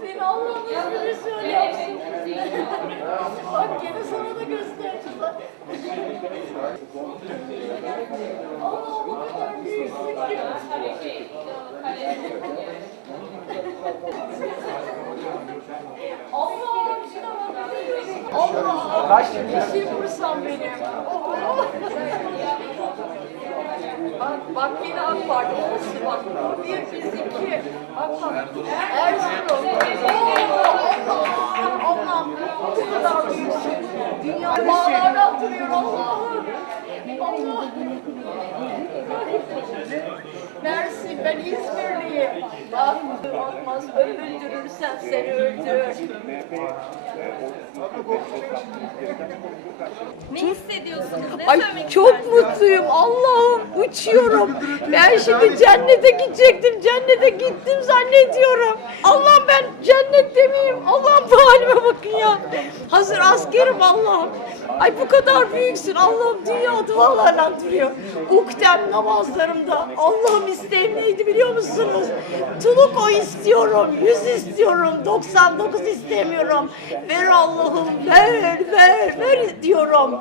Seni Allah'ın izniyle şöyle yapsın. Bak gene sana da göstereceğim. Allah'ım o kadar büyüksün ki. Allah'ım şuna bak. Allah. Yeşil kursam benim. Bak, yine AK Parti olsun bak. Bir, biz iki. Bak bak. Erzurum. Allah'ım. Bu kadar büyüksün. Dünya bağlarda duruyor Allah'ım. Allah'ım. Ben İzmirliyim. Bak, olmaz, öldürürsen seni öldür. Ne hissediyorsunuz? Ne Ay söylemek çok istersiniz? mutluyum Allah'ım uçuyorum. Ben şimdi cennete gidecektim. Cennete gittim zannediyorum. Allah'ım ben cennette miyim? Allah'ım bu halime bakın ya. Hazır askerim Allah'ım. Ay bu kadar büyüksün Allah'ım dünya dualarla duruyor. Uktem namazlarımda Allah'ım isteğim neydi biliyor musunuz? Tuluk o istiyorum, 100 istiyorum, 99 istemiyorum. Ver Allah'ım ver ver ver diyorum.